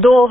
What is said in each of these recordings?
2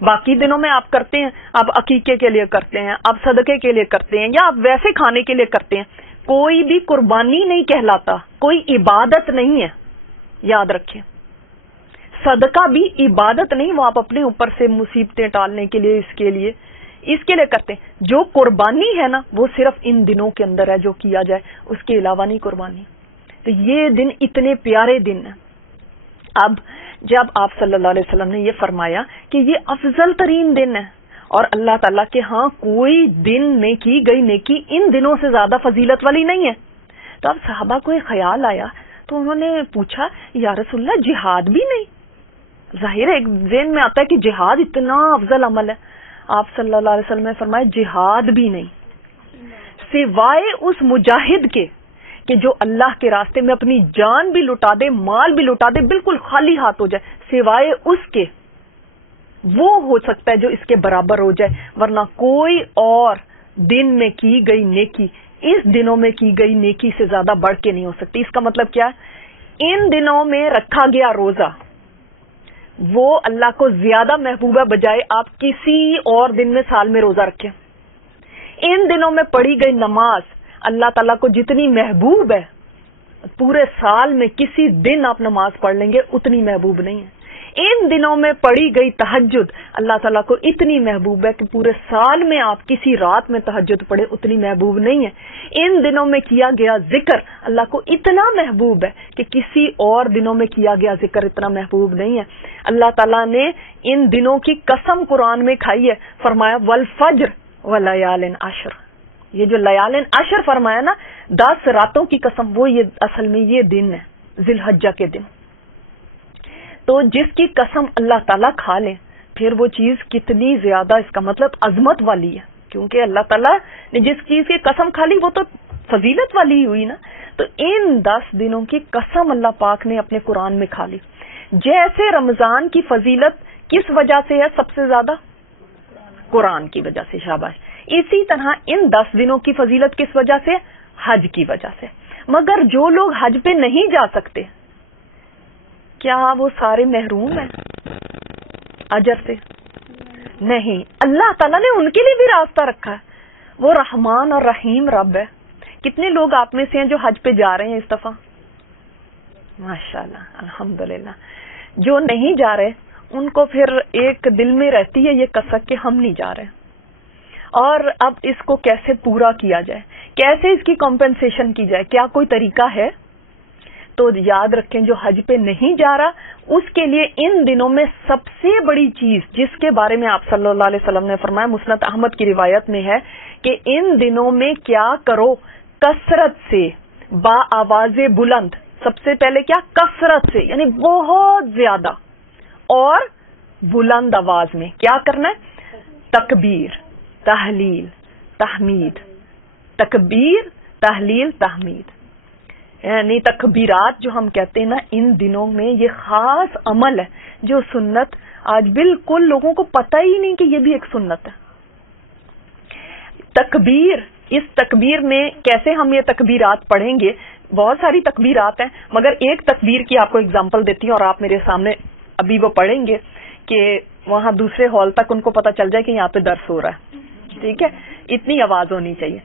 باقی دنوں میں آپ کرتے ہیں، آپ عقیقے کے لیے کرتے ہیں، آپ صدقے کے لیے کرتے ہیں، یا آپ ویسے کھانے کے لیے کرتے ہیں، کوئی بھی قربانی نہیں کہلاتا، کوئی عبادت نہیں ہے. یاد رکھیں، صدقہ بھی عبادت نہیں، وہ آپ اپنے اوپر سے مصیبتیں ٹالنے کے لیے اس کے لیے کرتے ہیں. جو قربانی ہے نا وہ صرف ان دنوں کے اندر ہے جو کیا جائے، اس کے علاوہ نہیں قربانی. تو یہ دن اتنے پیارے دن ہیں. اب جب آپ صلی اللہ علیہ وسلم نے یہ فرمایا کہ یہ افضل ترین دن ہے اور اللہ تعالیٰ کے ہاں کوئی دن میں کی گئی نیکی ان دنوں سے زیادہ فضیلت والی نہیں ہے، تو اب صحابہ کو ایک خیال آیا تو انہوں نے پوچھا یا رسول اللہ جہاد بھی نہیں؟ ظاہر ہے ایک ذہن میں آتا ہے کہ جہاد اتنا افضل عمل ہے. آپ صلی اللہ علیہ وسلم نے فرمایا جہاد بھی نہیں، سوائے اس مجاہد کے کہ جو اللہ کے راستے میں اپنی جان بھی لٹا دے، مال بھی لٹا دے، بالکل خالی ہاتھ ہو جائے، سوائے اس کے وہ ہو سکتا ہے جو اس کے برابر ہو جائے، ورنہ کوئی اور دن میں کی گئی نیکی اس دنوں میں کی گئی نیکی سے زیادہ بڑھ کے نہیں ہو سکتی. اس کا مطلب کیا ہے؟ ان دنوں میں رکھا گیا روزہ وہ اللہ کو زیادہ محبوب ہے بجائے آپ کسی اور دن میں سال میں روزہ رکھیں. ان دنوں میں پڑھی گئی نماز اللہ تعالیٰ کو جتنی محبوب ہے پورے سال میں کسی دن آپ نماز پڑھ لیں گے اتنی محبوب نہیں ہے. ان دنوں میں پڑھی گئی تہجد اللہ تعالیٰ کو اتنی محبوب ہے کہ پورے سال میں آپ کسی رات میں تہجد پڑھے اتنی محبوب نہیں ہے. ان دنوں میں کیا گیا ذکر اللہ کو اتنا محبوب ہے کہ کسی اور دنوں میں کیا گیا ذکر اتنا محبوب نہیں ہے. اللہ تعالیٰ نے ان دنوں کی قسم قرآن میں کھائی ہے، فرمایا والفجر ولیال عشر. یہ جو لیال عشر فرمایا نا 10 راتوں کی قسم، وہ یہ اصل میں یہ دن ہے ذی الحجہ کے دن. تو جس کی قسم اللہ تعالیٰ کھا لے پھر وہ چیز کتنی زیادہ اس کا مطلب عظمت والی ہے، کیونکہ اللہ تعالیٰ نے جس چیز کی قسم کھا لی وہ تو فضیلت والی ہوئی نا. تو ان 10 دنوں کی قسم اللہ پاک نے اپنے قرآن میں کھا لی. جیسے رمضان کی فضیلت کس وجہ سے ہے سب سے زیادہ؟ قرآن کی وجہ سے، شاباش. اسی طرح ان 10 دنوں کی فضیلت کس وجہ سے؟ حج کی وجہ سے. مگر جو لوگ حج پہ نہیں جا سکتے کیا وہ سارے محروم ہیں اجر سے؟ نہیں، اللہ تعالیٰ نے ان کے لیے بھی راستہ رکھا ہے. وہ رحمان اور رحیم رب ہے. کتنے لوگ آپ میں سے ہیں جو حج پہ جا رہے ہیں اس دفعہ؟ ماشاءاللہ، الحمدللہ. جو نہیں جا رہے ان کو پھر ایک دل میں رہتی ہے یہ کسک کہ ہم نہیں جا رہے. اور اب اس کو کیسے پورا کیا جائے، کیسے اس کی کمپنسیشن کی جائے، کیا کوئی طریقہ ہے؟ تو یاد رکھیں جو حج پہ نہیں جا رہا اس کے لیے ان دنوں میں سب سے بڑی چیز جس کے بارے میں آپ صلی اللہ علیہ وسلم نے فرمایا، مسند احمد کی روایت میں ہے کہ ان دنوں میں کیا کرو؟ کثرت سے، با آواز بلند. سب سے پہلے کیا؟ کثرت سے، یعنی بہت زیادہ اور بلند آواز میں کیا کرنا ہے؟ تکبیر، تحلیل، تحمید. تکبیر، تحلیل، تحمید، یعنی تکبیرات جو ہم کہتے ہیں نا ان دنوں میں یہ خاص عمل ہے جو سنت آج بالکل لوگوں کو پتہ ہی نہیں کہ یہ بھی ایک سنت ہے. تکبیر، اس تکبیر میں کیسے ہم یہ تکبیرات پڑھیں گے؟ بہت ساری تکبیرات ہیں مگر ایک تکبیر کی آپ کو اگزامپل دیتی ہوں اور آپ میرے سامنے ابھی وہ پڑھیں گے کہ وہاں دوسرے ہال تک ان کو پتہ چل جائے کہ یہاں پہ درس ہو رہا ہے. ٹھیک ہے، اتنی آواز ہونی چاہیے.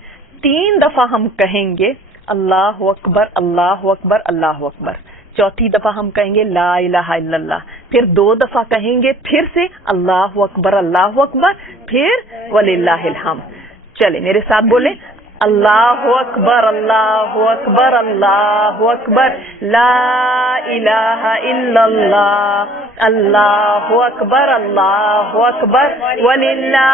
3 دفعہ ہم کہیں گے اللہ اکبر، اللہ اکبر، اللہ اکبر. چوتھی دفعہ ہم کہیں گے لا الہ الا اللہ. پھر 2 دفعہ کہیں گے پھر سے اللہ اکبر، اللہ اکبر، پھر وللہ الحمد. چلے میرے ساتھ بولیں، اللہ اکبر، اللہ اکبر، اللہ اکبر، لا الہ الا اللہ، اللہ اکبر، اللہ اکبر، وللہ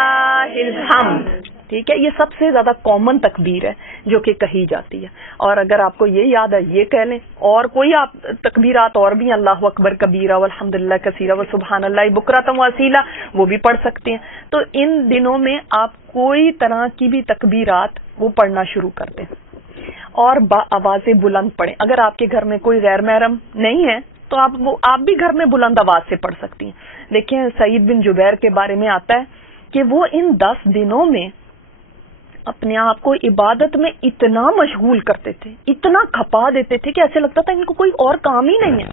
الحمد. ٹھیک ہے، یہ سب سے زیادہ کامن تکبیر ہے جو کہ کہی جاتی ہے. اور اگر آپ کو یہ یاد ہے یہ کہہ لیں، اور کوئی آپ تکبیرات اور بھی اللہ اکبر کبیرہ والحمدللہ کثیرہ وسبحان اللہ بکرۃ واصیلا وہ بھی پڑھ سکتے ہیں. تو ان دنوں میں آپ کوئی طرح کی بھی تکبیرات وہ پڑھنا شروع کر دیں اور با آواز بلند پڑھیں. اگر آپ کے گھر میں کوئی غیر محرم نہیں ہے تو آپ بھی گھر میں بلند آواز سے پڑھ سکتی ہیں. دیکھیں سعید بن جبیر کے بارے میں آتا ہے کہ وہ ان 10 دنوں میں اپنے آپ کو عبادت میں اتنا مشغول کرتے تھے، اتنا کھپا دیتے تھے کہ ایسے لگتا تھا ان کو کوئی اور کام ہی نہیں ہے.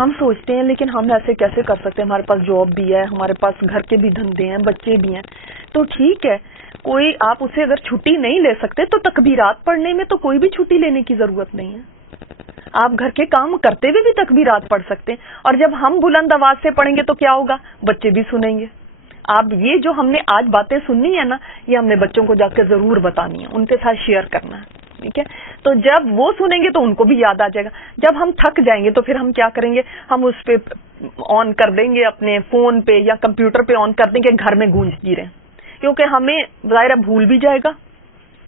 ہم سوچتے ہیں لیکن ہم ایسے کیسے کر سکتے ہیں, ہمارے پاس جاب بھی ہے, ہمارے پاس گھر کے بھی دھندے ہیں, بچے بھی ہیں. تو ٹھیک ہے, کوئی آپ اسے اگر چھٹی نہیں لے سکتے تو تکبیرات پڑھنے میں تو کوئی بھی چھٹی لینے کی ضرورت نہیں ہے. آپ گھر کے کام کرتے ہوئے بھی تکبیرات پڑھ سکتے ہیں. اور جب ہم بلند آواز سے پڑھیں گے تو کیا ہوگا, بچے بھی سنیں گے. آپ یہ جو ہم نے آج باتیں سننی ہے نا, یہ ہم نے بچوں کو جا کے ضرور بتانی ہے, ان کے ساتھ شیئر کرنا ہے. ٹھیک ہے, تو جب وہ سنیں گے تو ان کو بھی یاد آ جائے گا. جب ہم تھک جائیں گے تو پھر ہم کیا کریں گے, ہم اس پہ آن کر دیں گے, اپنے فون پہ یا کمپیوٹر پہ آن کر دیں گے, گھر میں گونجتی رہیں, کیونکہ ہمیں ظاہر بھول بھی جائے گا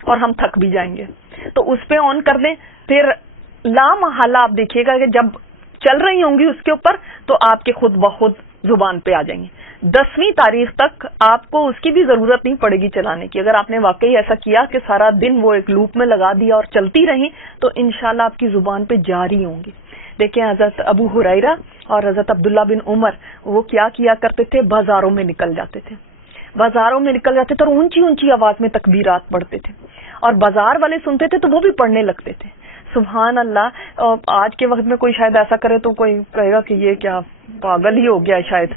اور ہم تھک بھی جائیں گے. تو اس پہ آن کر دیں, پھر لا محالہ آپ دیکھیے گا کہ جب چل رہی ہوں گی اس کے اوپر تو آپ کے خود بخود زبان پہ آ جائیں گے. 10ویں تاریخ تک آپ کو اس کی بھی ضرورت نہیں پڑے گی چلانے کی. اگر آپ نے واقعی ایسا کیا کہ سارا دن وہ ایک لوپ میں لگا دیا اور چلتی رہیں تو انشاءاللہ آپ کی زبان پہ جاری ہوں گی. دیکھیں حضرت ابو ہریرہ اور حضرت عبداللہ بن عمر وہ کیا کرتے تھے, بازاروں میں نکل جاتے تھے, بازاروں میں نکل جاتے تھے اور اونچی اونچی آواز میں تکبیرات پڑھتے تھے, اور بازار والے سنتے تھے تو وہ بھی پڑھنے لگتے تھے. سبحان اللہ. آج کے وقت میں کوئی شاید ایسا کرے تو کوئی کہے گا کہ یہ کیا پاگل ہی ہو گیا ہے شاید,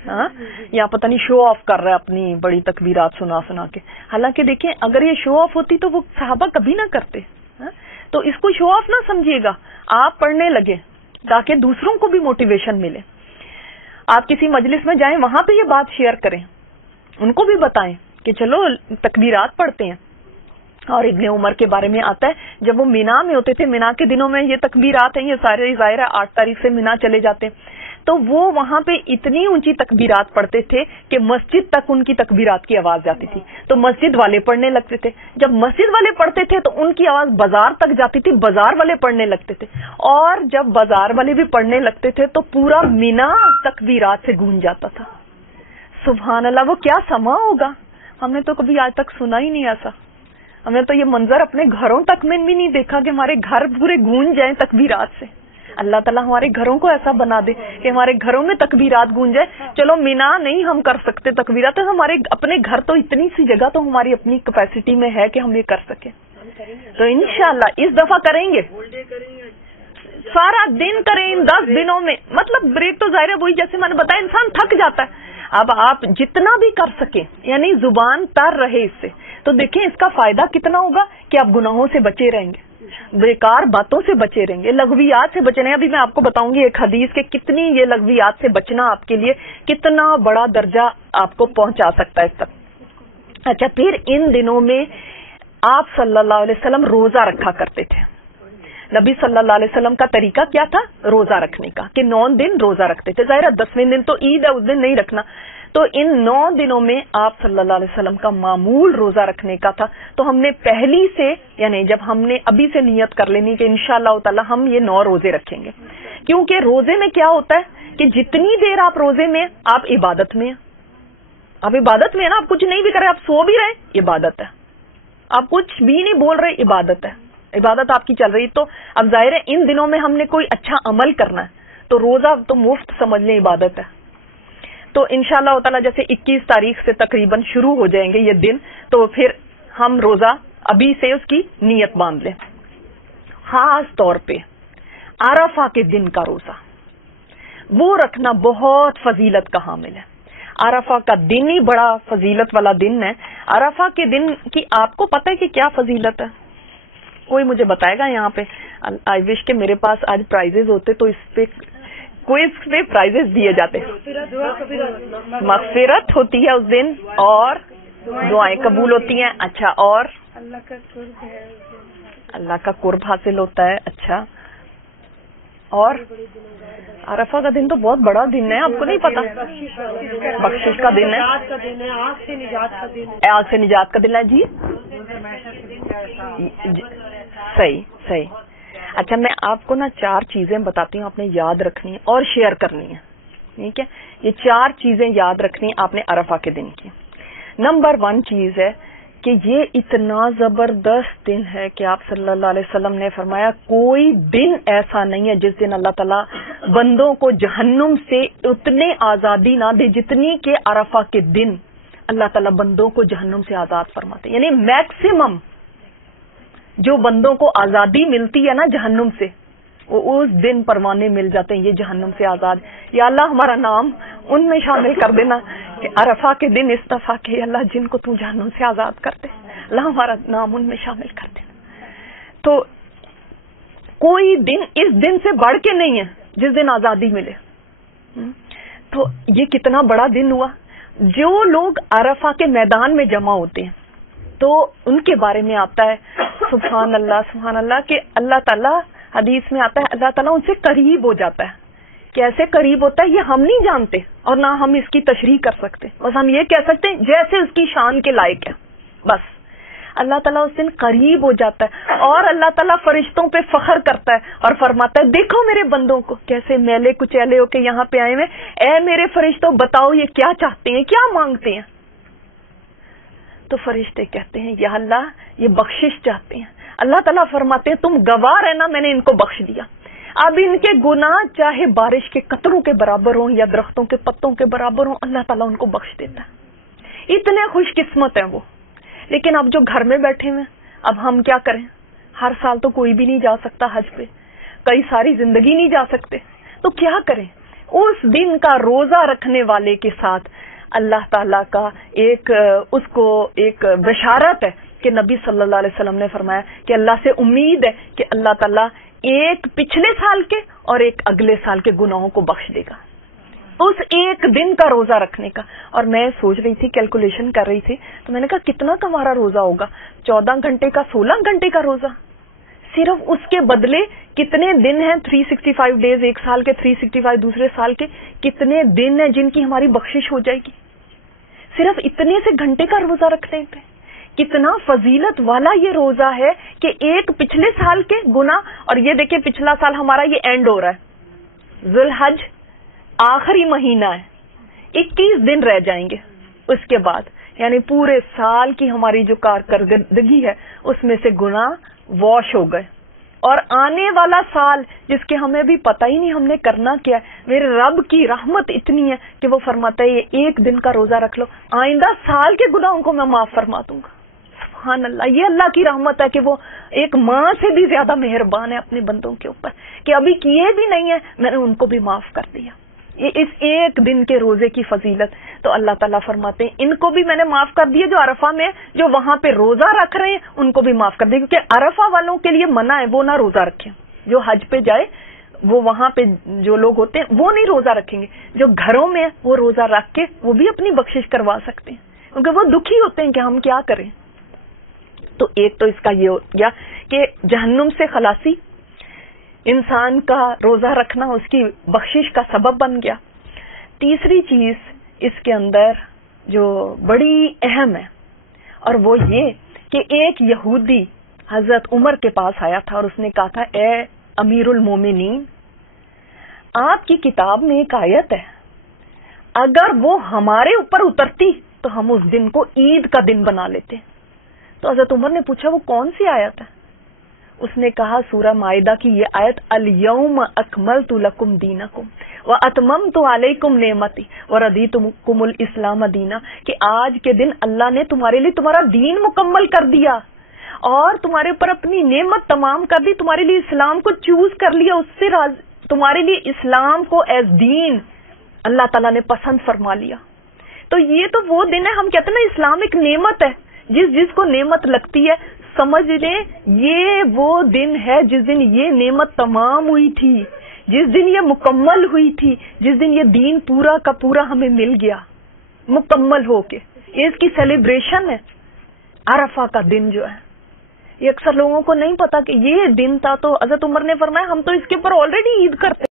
یا پتہ نہیں شو آف کر رہا ہے اپنی بڑی تکبیرات سنا سنا کے. حالانکہ دیکھیں اگر یہ شو آف ہوتی تو وہ صحابہ کبھی نہ کرتے. تو اس کو شو آف نہ سمجھیے گا, آپ پڑھنے لگے تاکہ دوسروں کو بھی موٹیویشن ملے. آپ کسی مجلس میں جائیں, وہاں پہ یہ بات شیئر کریں, ان کو بھی بتائیں کہ چلو تکبیرات پڑھتے ہیں. اور ابن عمر کے بارے میں آتا ہے جب وہ مینا میں ہوتے تھے, مینا کے دنوں میں یہ تکبیرات ہیں, یہ سارے ظاہر ہے 8 تاریخ سے مینا چلے جاتے, تو وہ وہاں پہ اتنی اونچی تکبیرات پڑھتے تھے کہ مسجد تک ان کی تکبیرات کی آواز جاتی تھی. تو مسجد والے پڑھنے لگتے تھے, جب مسجد والے پڑھتے تھے تو ان کی آواز بازار تک جاتی تھی, بازار والے پڑھنے لگتے تھے, اور جب بازار والے بھی پڑھنے لگتے تھے تو پورا مینا تکبیرات سے گونج جاتا تھا. سبحان اللہ, وہ کیا سما ہوگا, ہم نے تو کبھی آج تک سنا ہی نہیں ایسا. ہم نے تو یہ منظر اپنے گھروں تک میں بھی نہیں دیکھا کہ ہمارے گھر پورے گونج جائیں تکبیرات سے. اللہ تعالیٰ ہمارے گھروں کو ایسا بنا دے کہ ہمارے گھروں میں تکبیرات گونج جائے. چلو مینا نہیں ہم کر سکتے تکبیرات, تو ہمارے اپنے گھر تو اتنی سی جگہ تو ہماری اپنی کیپیسٹی میں ہے کہ ہم یہ کر سکیں. تو انشاءاللہ اس دفعہ کریں گے, سارا دن کریں ان 10 دنوں میں. مطلب بریک تو ظاہر ہے وہی جیسے میں نے بتایا, انسان تھک جاتا ہے. اب آپ جتنا بھی کر سکیں یعنی زبان تر رہے اس سے, تو دیکھیں اس کا فائدہ کتنا ہوگا کہ آپ گناہوں سے بچے رہیں گے, بیکار باتوں سے بچے رہیں گے, لغویات سے بچے رہیں گے. ابھی میں آپ کو بتاؤں گی ایک حدیث کہ کتنی یہ لغویات سے بچنا آپ کے لیے کتنا بڑا درجہ آپ کو پہنچا سکتا ہے اس تک. اچھا, پھر ان دنوں میں آپ صلی اللہ علیہ وسلم روزہ رکھا کرتے تھے. نبی صلی اللہ علیہ وسلم کا طریقہ کیا تھا روزہ رکھنے کا, کہ 9 دن روزہ رکھتے تھے. ظاہر 10ویں دن تو عید ہے, اس دن نہیں رکھنا. تو ان 9 دنوں میں آپ صلی اللہ علیہ وسلم کا معمول روزہ رکھنے کا تھا. تو ہم نے پہلی سے یعنی جب ہم نے ابھی سے نیت کر لینی کہ انشاءاللہ تعالی ہم یہ 9 روزے رکھیں گے. کیونکہ روزے میں کیا ہوتا ہے کہ جتنی دیر آپ روزے میں, آپ عبادت میں ہیں, آپ عبادت میں ہیں نا, آپ کچھ نہیں بھی کر رہے, آپ سو بھی رہے, عبادت ہے. آپ کچھ بھی نہیں بول رہے, عبادت ہے, عبادت آپ کی چل رہی. تو اب ظاہر ہے ان دنوں میں ہم نے کوئی اچھا عمل کرنا ہے, تو روزہ تو مفت سمجھ لیں عبادت ہے. تو انشاءاللہ تعالی جیسے 21 تاریخ سے تقریباً شروع ہو جائیں گے یہ دن, تو پھر ہم روزہ ابھی سے اس کی نیت باندھ لیں. خاص طور پہ عرفہ کے دن کا روزہ وہ رکھنا بہت فضیلت کا حامل ہے. عرفہ کا دن ہی بڑا فضیلت والا دن ہے. عرفہ کے دن کی آپ کو پتہ ہے کہ کیا فضیلت ہے؟ کوئی مجھے بتائے گا یہاں پہ؟ آئی وش کہ میرے پاس آج پرائزز ہوتے تو اس پہ کوئز پہ پرائزز دیے جاتے. مغفرت ہوتی ہے اس دن اور دعائیں قبول ہوتی ہیں. اچھا, اور اللہ کا قرب حاصل ہوتا ہے. اچھا, اور عرفہ کا دن تو بہت بڑا دن ہے, آپ کو نہیں پتا؟ بخشش کا دن ہے, آگ سے نجات کا دن ہے. جی صحیح صحیح. اچھا, میں آپ کو نا 4 چیزیں بتاتی ہوں, آپ نے یاد رکھنی ہے اور شیئر کرنی ہے. ٹھیک ہے, یہ 4 چیزیں یاد رکھنی ہیں آپ نے عرفہ کے دن کی. نمبر 1 چیز ہے کہ یہ اتنا زبردست دن ہے کہ آپ صلی اللہ علیہ وسلم نے فرمایا کوئی دن ایسا نہیں ہے جس دن اللہ تعالیٰ بندوں کو جہنم سے اتنے آزادی نہ دے جتنی کہ عرفہ کے دن اللہ تعالیٰ بندوں کو جہنم سے آزاد فرماتے. یعنی میکسیمم جو بندوں کو آزادی ملتی ہے نا جہنم سے, وہ اس دن پروانے مل جاتے ہیں، یہ جہنم سے آزاد. یا اللہ ہمارا نام ان میں شامل کر دینا کہ عرفہ کے دن اس دفعہ کہ اللہ جن کو تو جہنم سے آزاد کر دے، اللہ ہمارا نام ان میں شامل کر دینا. تو کوئی دن اس دن سے بڑھ کے نہیں ہے جس دن آزادی ملے. تو یہ کتنا بڑا دن ہوا. جو لوگ عرفہ کے میدان میں جمع ہوتے ہیں تو ان کے بارے میں آتا ہے سبحان اللہ کہ اللہ تعالیٰ، حدیث میں آتا ہے اللہ تعالیٰ ان سے قریب ہو جاتا ہے. کیسے قریب ہوتا ہے یہ ہم نہیں جانتے اور نہ ہم اس کی تشریح کر سکتے، بس ہم یہ کہہ سکتے ہیں جیسے اس کی شان کے لائق ہے. بس اللہ تعالیٰ اس دن قریب ہو جاتا ہے اور اللہ تعالیٰ فرشتوں پہ فخر کرتا ہے اور فرماتا ہے دیکھو میرے بندوں کو کیسے میلے کچیلے ہو کے یہاں پہ آئے ہوئے، اے میرے فرشتوں بتاؤ یہ کیا چاہتے ہیں، کیا مانگتے ہیں. تو فرشتے کہتے ہیں یا اللہ یہ بخشش چاہتے ہیں. اللہ تعالیٰ فرماتے ہیں تم گواہ رہنا میں نے ان کو بخش دیا. اب ان کے گناہ چاہے بارش کے قطروں کے برابر ہوں یا درختوں کے پتوں کے برابر ہوں، اللہ تعالیٰ ان کو بخش دیتا ہے. اتنے خوش قسمت ہیں وہ. لیکن اب جو گھر میں بیٹھے ہوئے اب ہم کیا کریں؟ ہر سال تو کوئی بھی نہیں جا سکتا حج پہ، کئی ساری زندگی نہیں جا سکتے، تو کیا کریں؟ اس دن کا روزہ رکھنے والے کے ساتھ اللہ تعالیٰ کا اس کو ایک بشارت ہے کہ نبی صلی اللہ علیہ وسلم نے فرمایا کہ اللہ سے امید ہے کہ اللہ تعالیٰ ایک پچھلے سال کے اور ایک اگلے سال کے گناہوں کو بخش دے گا اس ایک دن کا روزہ رکھنے کا. اور میں سوچ رہی تھی، کیلکولیشن کر رہی تھی، تو میں نے کہا کتنا کا ہمارا روزہ ہوگا؟ 14 گھنٹے کا 16 گھنٹے کا روزہ. صرف اس کے بدلے کتنے دن ہیں؟ 365 ڈیز ایک سال کے، 365 دوسرے سال کے، کتنے دن ہیں جن کی ہماری بخشش ہو جائے گی صرف اتنے سے گھنٹے کا روزہ رکھنے پہ. کتنا فضیلت والا یہ روزہ ہے کہ ایک پچھلے سال کے گناہ. اور یہ دیکھیں پچھلا سال ہمارا یہ اینڈ ہو رہا ہے، ذی الحج آخری مہینہ ہے، 21 دن رہ جائیں گے اس کے بعد، یعنی پورے سال کی ہماری جو کارکردگی ہے اس میں سے گناہ واش ہو گئے. اور آنے والا سال جس کے ہمیں بھی پتہ ہی نہیں ہم نے کرنا کیا ہے، میرے رب کی رحمت اتنی ہے کہ وہ فرماتا ہے یہ ایک دن کا روزہ رکھ لو، آئندہ سال کے گناہوں کو میں معاف فرما دوں گا. سبحان اللہ، یہ اللہ کی رحمت ہے کہ وہ ایک ماں سے بھی زیادہ مہربان ہے اپنے بندوں کے اوپر کہ ابھی کیے بھی نہیں ہیں میں نے ان کو بھی معاف کر دیا. یہ اس ایک دن کے روزے کی فضیلت. تو اللہ تعالیٰ فرماتے ہیں ان کو بھی میں نے معاف کر دیا جو عرفہ میں جو وہاں پہ روزہ رکھ رہے ہیں ان کو بھی معاف کر دیا، کیونکہ عرفہ والوں کے لیے منع ہے وہ نہ روزہ رکھیں. جو حج پہ جائے وہ وہاں پہ جو لوگ ہوتے ہیں وہ نہیں روزہ رکھیں گے، جو گھروں میں وہ روزہ رکھ کے وہ بھی اپنی بخشش کروا سکتے ہیں کیونکہ وہ دکھی ہوتے ہیں کہ ہم کیا کریں. تو ایک تو اس کا یہ ہو گیا کہ جہنم سے خلاصی، انسان کا روزہ رکھنا اس کی بخشش کا سبب بن گیا. تیسری چیز اس کے اندر جو بڑی اہم ہے اور وہ یہ کہ ایک یہودی حضرت عمر کے پاس آیا تھا اور اس نے کہا تھا اے امیر المومنین، آپ کی کتاب میں ایک آیت ہے، اگر وہ ہمارے اوپر اترتی تو ہم اس دن کو عید کا دن بنا لیتے. تو حضرت عمر نے پوچھا وہ کون سی آیت ہے؟ اس نے کہا سورہ مائدہ کی یہ آیت الیوم اکملت لکم دینکم واتممت علیکم نعمتی وردیت لکم الاسلام دینا، کہ آج کے دن اللہ نے تمہارے لیے تمہارا دین مکمل کر دیا اور تمہارے اوپر اپنی نعمت تمام کر دی، تمہارے لیے اسلام کو چوز کر لیا، اس سے تمہارے لیے اسلام کو ایز دین اللہ تعالیٰ نے پسند فرما لیا. تو یہ تو وہ دن ہے، ہم کہتے ہیں نا اسلام ایک نعمت ہے، جس کو نعمت لگتی ہے سمجھ لیں یہ وہ دن ہے جس دن یہ نعمت تمام ہوئی تھی، جس دن یہ مکمل ہوئی تھی، جس دن یہ دین پورا کا پورا ہمیں مل گیا مکمل ہو کے. یہ اس کی سیلیبریشن ہے عرفہ کا دن جو ہے. یہ اکثر لوگوں کو نہیں پتا کہ یہ دن تھا. تو حضرت عمر نے فرمایا ہم تو اس کے اوپر آلریڈی عید کرتے